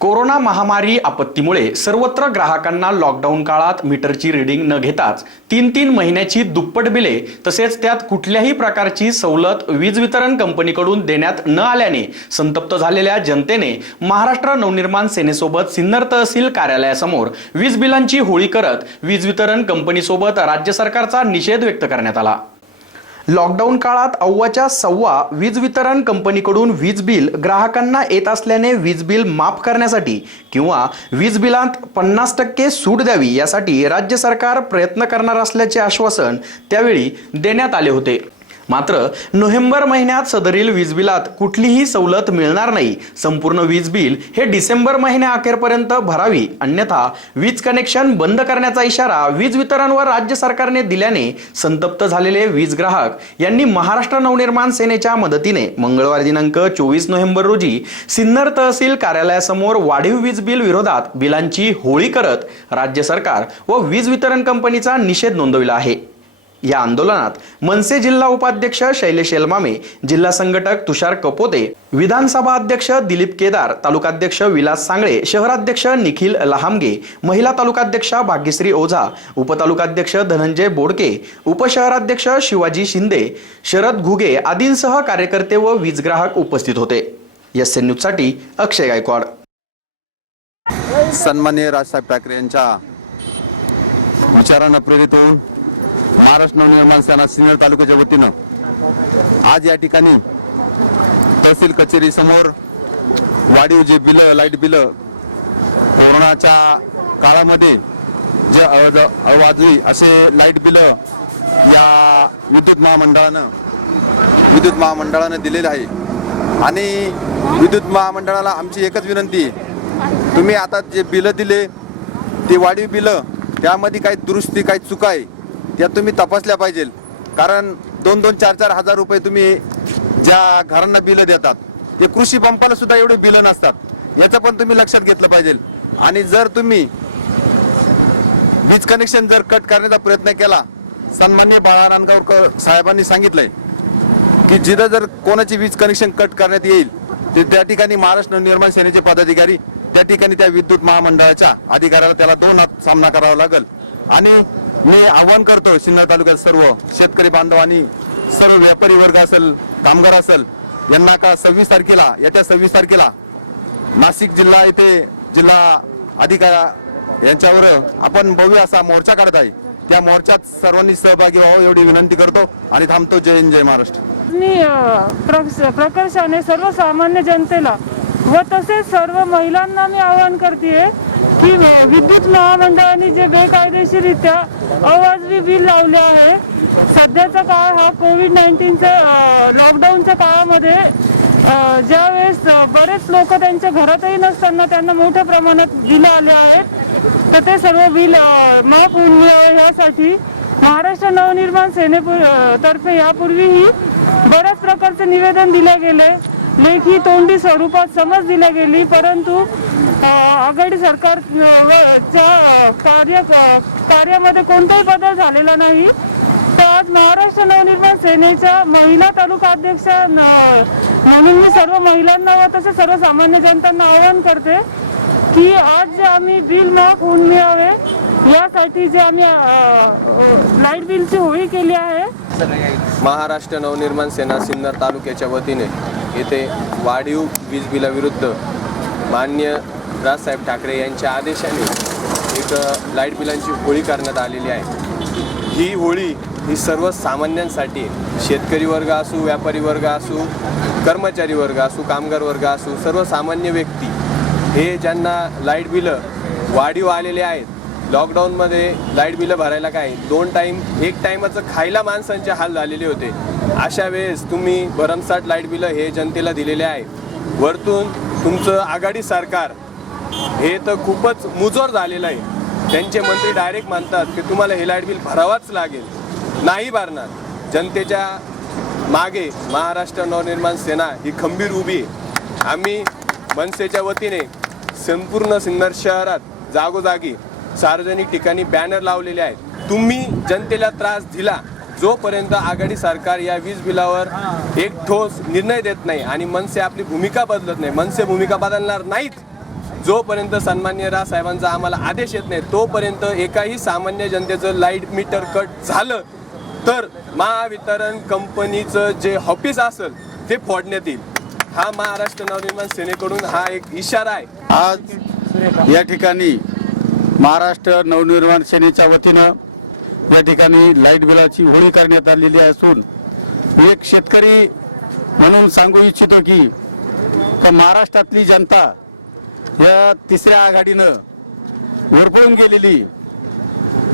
Corona महामारी आपत्तीमुळे सर्वत्र ग्राहकांना लॉकडाऊन काळात मीटरची रिडिंग न घेताच तीन तीन महिन्याची दुप्पट बिले तसेच त्यात कुठल्याही प्रकारची सवलत वीज वितरण कंपनीकडून देण्यात न आल्याने संतप्त झालेल्या जनतेने महाराष्ट्र नवनिर्माण सेनेसोबत सिन्नर तहसील कार्यालयासमोर वीज बिलांची होळी करत वीज वितरण कंपनीसोबत राज्य सरकारचा निषेध व्यक्त करण्यात आला. लॉकडाऊन काळात अव्वाच्या सव्वा वीज वितरण कंपनीकडून वीज बिल ग्राहकांना येत असल्याने वीज बिल माफ करण्यासाठी किंवा वीज बिलात पन्नास टक्के सूट द्यावी यासाठी राज्य सरकार प्रयत्न करणार असल्याचे आश्वासन त्यावेळी देण्यात आले होते. मात्र नोव्हेंबर महिन्यात सदरील वीज बिलात कुठलीही सवलत मिळणार नाही. संपूर्ण वीज बिल हे डिसेंबर महिन्या अखेरपर्यंत भरावी. अन्यथा वीज कनेक्शन बंद करण्याचा इशारा वीज वितरणवर राज्य सरकारने दिल्याने संतप्त झालेले वीज ग्राहक यांनी महाराष्ट्र नवनिर्माण सेनेच्या मदतीने मंगळवार दिनांक चोवीस नोव्हेंबर रोजी सिन्नर तहसील कार्यालयासमोर वाढीव वीज बिल विरोधात बिलांची होळी करत राज्य सरकार व वीज वितरण कंपनीचा निषेध नोंदविला आहे. या आंदोलनात मनसे जिल्हा उपाध्यक्ष शैलेश एलमामे जिल्हा संघटक तुषार कपोते विधानसभा अध्यक्ष दिलीप केदार तालुकाध्यक्ष विलास सांगळे शहराध्यक्ष निखिल लहामगे महिला तालुकाध्यक्षा भाग्यश्री ओझा उपतालुकाध्यक्ष धनंजय बोडके उपशहराध्यक्ष शिवाजी शिंदे शरद घुगे आदींसह कार्यकर्ते व वीज ग्राहक उपस्थित होते. एस एन न्यूजसाठी अक्षय गायकवाड. सन्मान्य राजसाहेब ठाकरे यांच्या विचारांना प्रेरित होऊन महाराष्ट्र नवनिर्माण सेना सिन्नर तालुक्याच्या वतीनं आज या ठिकाणी तहसील कचेरी समोर वाढीव जे बिलं लाइट बिलं कोरोनाच्या काळामध्ये जे अवाजवी असे लाइट बिलं या विद्युत महामंडळानं विद्युत महामंडळानं दिलेलं आहे. आणि विद्युत महामंडळाला आमची एकच विनंती आहे. तुम्ही आता जे बिलं दिले ते वाढीव बिलं त्यामध्ये काही दुरुस्ती काही चुका आहे. त्या तुम्ही तपासल्या पाहिजे. कारण दोन दोन चार चार हजार रुपये तुम्ही ज्या घरांना बिलं देतात हे कृषी पंपाला सुद्धा एवढे बिलं नसतात. याचं पण तुम्ही लक्षात घेतलं पाहिजे. आणि जर तुम्ही वीज कनेक्शन जर कट करण्याचा प्रयत्न केला सन्मान्य बाळा नांदगावकर साहेबांनी सांगितलंय की जिथं जर कोणाची वीज कनेक्शन कट करण्यात येईल ते त्या ठिकाणी महाराष्ट्र निर्माण सेनेचे पदाधिकारी त्या ठिकाणी त्या विद्युत महामंडळाच्या अधिकाऱ्याला त्याला दोन हात सामना करावा लागेल. आणि मी आव्हान करतो सिन्नर तालुक्यात सर्व शेतकरी बांधव आणि सर्व व्यापारी वर्ग असेल कामगार असेल यांना का सव्वीस तारखेला येत्या सव्वीस तारखेला नाशिक जिल्हा येथे जिल्हा अधिकार यांच्यावर आपण भव्य असा मोर्चा काढत आहे. त्या मोर्चात सर्वांनी सहभागी व्हावं एवढी विनंती करतो आणि थांबतो. जय हिंद जय महाराष्ट्र. मी प्रकर्षाने सर्वसामान्य जनतेला व तसेच सर्व महिलांना मी आवाहन करते की विद्युत महामंडळाने जे बेकायदेशीरित्या अवाजवी बिल लावले आहे सध्याचा काळ हा कोविड नाईन्टीनचा लॉकडाऊनच्या काळामध्ये ज्यावेळेस बरेच लोक त्यांच्या घरातही नसताना त्यांना मोठ्या प्रमाणात बिलं आले आहेत तर ते सर्व बिल माफ होऊन मिळावं यासाठी महाराष्ट्र नवनिर्माण सेने तर्फे यापूर्वीही बऱ्याच प्रकारचे निवेदन दिले गेले. लेखी तोंडी स्वरूपात समज दिल्या गेली परंतु आघाडी सरकार च्या कार्य कार्यामध्ये कोणताही बदल झालेला नाही. तर आज महाराष्ट्र नवनिर्माण सेनेच्या महिला तालुका अध्यक्षा न- म्हणून मी सर्व महिलांना व तसे सर्वसामान्य जनतांना आवाहन करते की आज जे आम्ही बिल माफ होऊन मिळावे यासाठी जे आम्ही लाइट बिलची होळी केली आहे. महाराष्ट्र नवनिर्माण सेना सिन्नर तालुक्याच्या वतीने येथे वाढीव वीज बिलाविरुद्ध मान्य राजसाहेब ठाकरे यांच्या आदेशाने एक लाइट बिलांची होळी करण्यात आलेली आहे. ही होळी ही सर्वसामान्यांसाठी शेतकरी वर्ग असू व्यापारी वर्ग असू कर्मचारी वर्ग असू कामगार वर्ग असू सर्वसामान्य व्यक्ती हे ज्यांना लाइट बिलं वाढीव आलेले आहेत लॉकडाऊनमध्ये लाइट बिलं भरायला काय दोन टाईम एक टाईमाचं खायला माणसांचे हाल झालेले होते. अशा वेळेस तुम्ही भरमसाठ लाइट बिलं हे जनतेला दिलेले आहे. वरतून तुमचं आघाडी सरकार हे तर खूपच मुजोर झालेलं आहे. त्यांचे मंत्री डायरेक्ट मानतात की तुम्हाला हे लाइट बिल भरावाच लागेल. नाही भरणार. जनतेच्या मागे महाराष्ट्र नवनिर्माण सेना ही खंबीर उभी आहे. आम्ही मनसेच्या वतीने संपूर्ण सिन्नर शहरात जागोजागी सार्वजनिक ठिकाणी बॅनर लावलेले आहेत. तुम्ही जनतेला त्रास दिला जोपर्यंत आघाडी सरकार या वीज बिलावर एक ठोस निर्णय देत नाही आणि मनसे आपली भूमिका बदलत नाही मनसे भूमिका बदलणार नाहीत जोपर्यंत सन्मान्य राजसाहेबांचा आम्हाला आदेश येत नाही तोपर्यंत एकाही सामान्य जनतेचं लाइट मीटर कट झालं तर महावितरण कंपनीचं जे ऑफिस असेल ते फोडण्यात येईल. हा महाराष्ट्र नवनिर्माण सेनेकडून हा एक इशारा आहे. आज या ठिकाणी महाराष्ट्र नवनिर्माण सेनेच्या वतीनं या ठिकाणी लाइट बिलाची होळी करण्यात आलेली असून मी एक शेतकरी म्हणून सांगू इच्छितो की का महाराष्ट्रातली जनता या तिसऱ्या आघाडीनं वरपळून गेलेली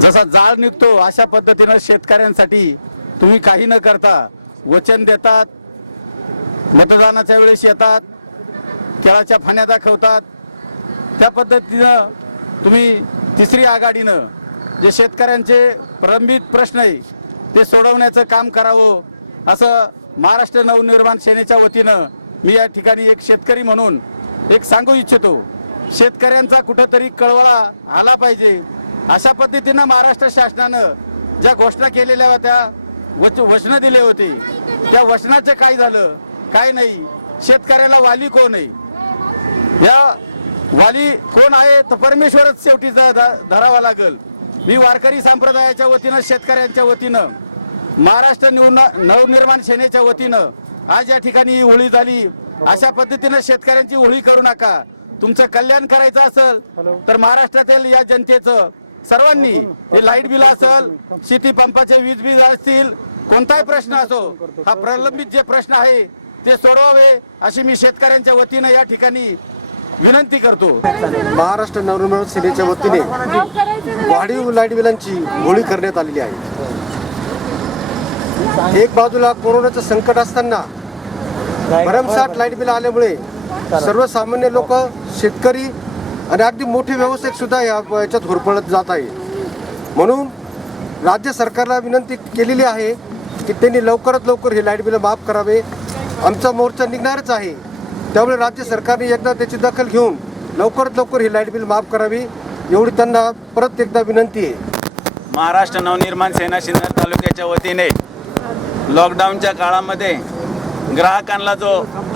जसा जाळ निघतो अशा पद्धतीनं शेतकऱ्यांसाठी तुम्ही काही न करता वचन देतात मतदानाच्या वेळेस येतात केळाच्या फाण्या दाखवतात त्या पद्धतीनं तुम्ही तिसरी आघाडीनं जे शेतकऱ्यांचे प्रलंबित प्रश्न आहे ते सोडवण्याचं काम करावं असं महाराष्ट्र नवनिर्माण सेनेच्या वतीनं मी या ठिकाणी एक शेतकरी म्हणून एक सांगू इच्छितो. शेतकऱ्यांचा कुठंतरी कळवळा आला पाहिजे. अशा पद्धतीनं महाराष्ट्र शासनानं ज्या घोषणा केलेल्या होत्या वच वचनं दिले होते त्या वचनाचं काय झालं काय नाही शेतकऱ्याला वाली कोण आहे? या वाली कोण आहे तर परमेश्वरच शेवटी धरावा लागेल. मी वारकरी संप्रदायाच्या वतीनं शेतकऱ्यांच्या वतीनं महाराष्ट्र नवनिर्माण सेनेच्या वतीनं आज या ठिकाणी ही होळी झाली. अशा पद्धतीनं शेतकऱ्यांची होळी करू नका. तुमचं कल्याण करायचं असेल तर महाराष्ट्रातील या जनतेचं सर्वांनी हे लाइट बिल असेल शेती पंपाचे वीज बिल असतील कोणताही प्रश्न असो हा प्रलंबित जे प्रश्न आहे ते सोडवावे अशी मी शेतकऱ्यांच्या वतीनं या ठिकाणी विनंती करतो. महाराष्ट्र नवनिर्माण सेनेच्या वतीने वाढीव लाइट बिलांची होळी करण्यात आलेली आहे. एक बाजूला कोरोनाचं संकट असताना भरमसाठ लाइट बिल आल्यामुळे सर्वसामान्य लोक शेतकरी आणि अगदी मोठे व्यावसायिक सुद्धा या याच्यात होरपळत जात आहे. म्हणून राज्य सरकारला विनंती केलेली आहे की त्यांनी लवकरात लवकर हे लाइट बिल माफ करावे. आमचा मोर्चा निघणारच आहे. त्यामुळे राज्य सरकारने एकदा त्याची दखल घेऊन लवकरात लवकर ही लाइट बिल माफ करावी एवढी त्यांना परत एकदा विनंती आहे. महाराष्ट्र नवनिर्माण सेना सिन्नर तालुक्याच्या वतीने लॉकडाऊनच्या काळामध्ये ग्राहकांना जो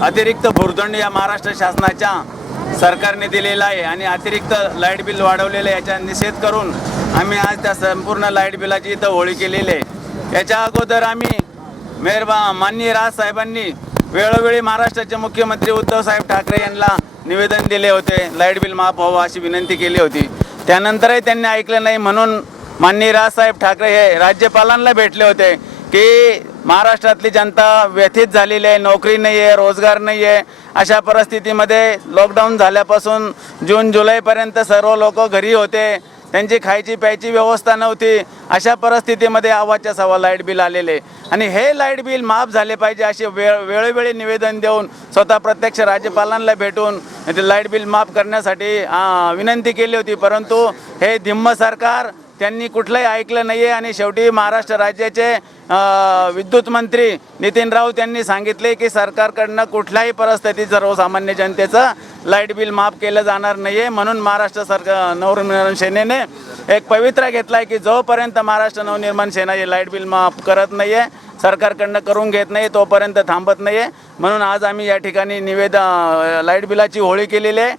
अतिरिक्त भुर्दंड या महाराष्ट्र शासनाच्या सरकारने दिलेला आहे आणि अतिरिक्त लाइट बिल वाढवलेलं आहे याचा निषेध करून आम्ही आज त्या संपूर्ण लाइट बिलाची इथं होळी केलेली आहे. याच्या अगोदर आम्ही मेहरबा माननीय राजसाहेबांनी वेळोवेळी महाराष्ट्राचे मुख्यमंत्री उद्धव साहेब ठाकरे यांना निवेदन दिले होते. लाइट बिल माफ व्हावं अशी विनंती केली होती. त्यानंतरही त्यांनी ऐकलं नाही म्हणून माननीय राजसाहेब ठाकरे हे राज्यपालांना भेटले होते की महाराष्ट्रातली जनता व्यथित झालेली आहे नोकरी नाही आहे रोजगार नाही आहे. अशा परिस्थितीमध्ये लॉकडाऊन झाल्यापासून जून जुलैपर्यंत सर्व लोक घरी होते. त्यांची खायची प्यायची व्यवस्था नव्हती. अशा परिस्थितीमध्ये आवाजच्या सव्वा लाइट बिल आलेले. आणि हे लाइट बिल माफ झाले पाहिजे असे वेळ वेळोवेळी निवेदन देऊन स्वतः प्रत्यक्ष राज्यपालांना भेटून ते लाइट बिल माफ करण्यासाठी विनंती केली होती. परंतु हे धिम्म सरकार त्यांनी कुठलंही ऐकलं नाही आहे आणि शेवटी महाराष्ट्र राज्याचे विद्युत मंत्री नितीन राऊत यांनी सांगितले की सरकारकडनं कुठल्याही परिस्थितीत सर्वसामान्य जनतेचं लाइट बिल माफ केलं जाणार नाही आहे म्हणून महाराष्ट्र सरकार नवनिर्माण सेनेने एक पवित्रा घेतला आहे की जोपर्यंत महाराष्ट्र नवनिर्माण सेना हे लाइट बिल माफ करत नाही आहे सरकारकडनं करून घेत नाही तोपर्यंत थांबत नाही आहे म्हणून आज आम्ही या ठिकाणी निवेदन लाइट बिलाची होळी केलेली आहे.